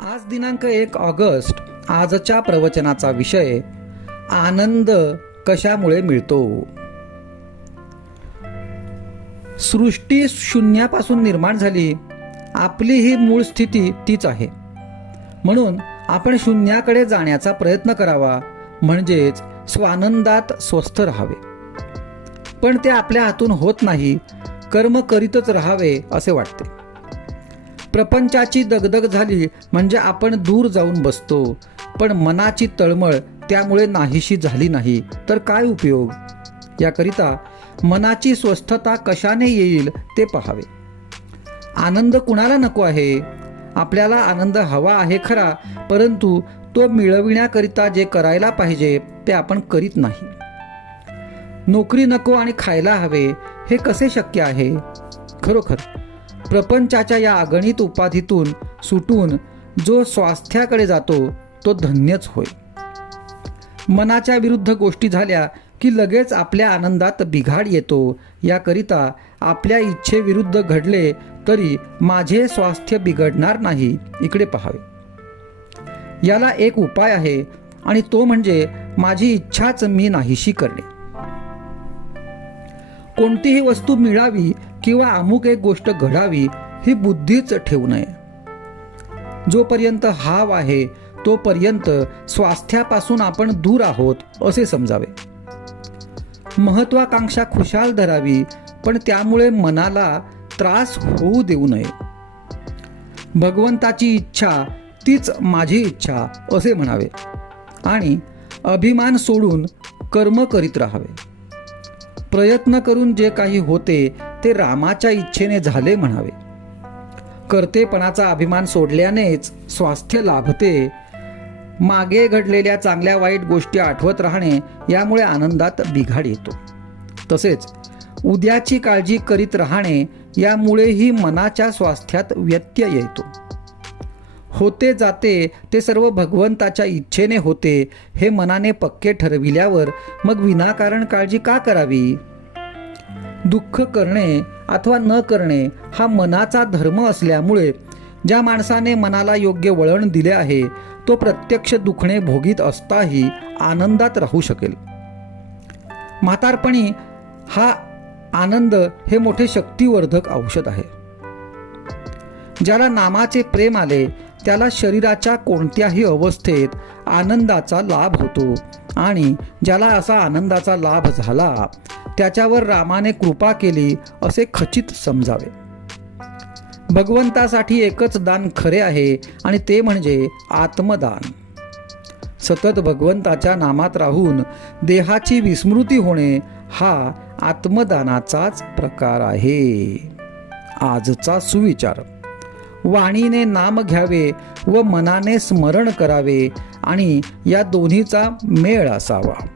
आज दिनांक एक ऑगस्ट आजच्या प्रवचनाचा विषय आनंद कशामुळे मिळतो? सृष्टी शून्यापासून निर्माण झाली. आपली ही मूळ स्थिती तीच आहे. म्हणून आपण शून्याकडे जाण्याचा प्रयत्न करावा म्हणजेच स्वानंदात स्वस्थ राहावे. पण ते आपल्या हातून होत नाही कर्म करीतच राहावे असे वाटते. प्रपंचाची दगदग झाली म्हणजे आपण दूर जाऊन बसतो. पण मनाची तळमळ त्यामुळे नाहीशी झाली नाही. तर काय उपयोग? याकरिता मनाची स्वस्थता कशाने येईल ते पहावे. आनंद कुणाला नको आहे? आपल्याला आनंद हवा आहे खरा परंतु तो मिळविण्याकरिता जे करायला पाहिजे ते आपण करीत नाही. नोकरी नको आणि खायला हवे हे कसे शक्य आहे? खरोखर प्रपंचाच्या या अगणित उपाधीतून सुटून जो स्वास्थ्याकडे जातो तो धन्यच होय. मनाच्या विरुद्ध गोष्टी झाल्या की लगेच आपल्या आनंदात बिघाड येतो. याकरिता आपल्या इच्छेविरुद्ध घडले तरी माझे स्वास्थ्य बिघडणार नाही. इकडे पहावे. याला एक उपाय आहे आणि तो म्हणजे माझी इच्छाच मी नाहीशी करणे. कोणतीही वस्तू मिळावी किंवा अमुक एक गोष्ट घडावी ही बुद्धीच ठेवू नये. जोपर्यंत हाव आहे तोपर्यंत स्वास्थ्यापासून आपण दूर आहोत असे समजावे. महत्वाकांक्षा खुशाल धरावी पण त्यामुळे मनाला त्रास होऊ देऊ नये. भगवंताची इच्छा तीच माझी इच्छा असे म्हणावे. आणि अभिमान सोडून कर्म करीत राहावे. प्रयत्न करून जे काही होते ते रामाच्या इच्छेने झाले म्हणावे. कर्तेपणाचा अभिमान सोडल्यानेच स्वास्थ्य लाभते. मागे घडलेल्या चांगल्या वाईट गोष्टी आठवत राहणे यामुळे आनंदात बिघाड येतो. तसेच उद्याची काळजी करीत राहणे यामुळेही मनाच्या स्वास्थ्यात व्यत्यय येतो. होते जाते ते सर्व भगवंताच्या इच्छेने होते हे मनाने पक्के ठरविल्यावर मग विनाकारण काळजी का करावी? दुःख करणे अथवा न करणे हा मनाचा धर्म असल्यामुळे ज्या माणसाने मनाला योग्य वळण दिले आहे तो प्रत्यक्ष दुखणे भोगीत असताही आनंदात राहू शकेल. म्हातारपणी हा आनंद हे मोठे शक्तिवर्धक औषध आहे. ज्याला नामाचे प्रेम आले त्याला शरीराच्या कोणत्याही अवस्थेत आनंदाचा लाभ होतो आणि ज्याला असा आनंदाचा लाभ झाला त्याच्यावर रामाने कृपा केली असे खचित समजावे. भगवंतासाठी एकच दान खरे आहे आणि ते म्हणजे आत्मदान. सतत भगवंताच्या नामात राहून देहाची विस्मृती होणे हा आत्मदानाचाच प्रकार आहे. आजचा सुविचार. वाणीने नाम घ्यावे व मनाने स्मरण करावे आणि या दोन्हीचा मेळ असावा.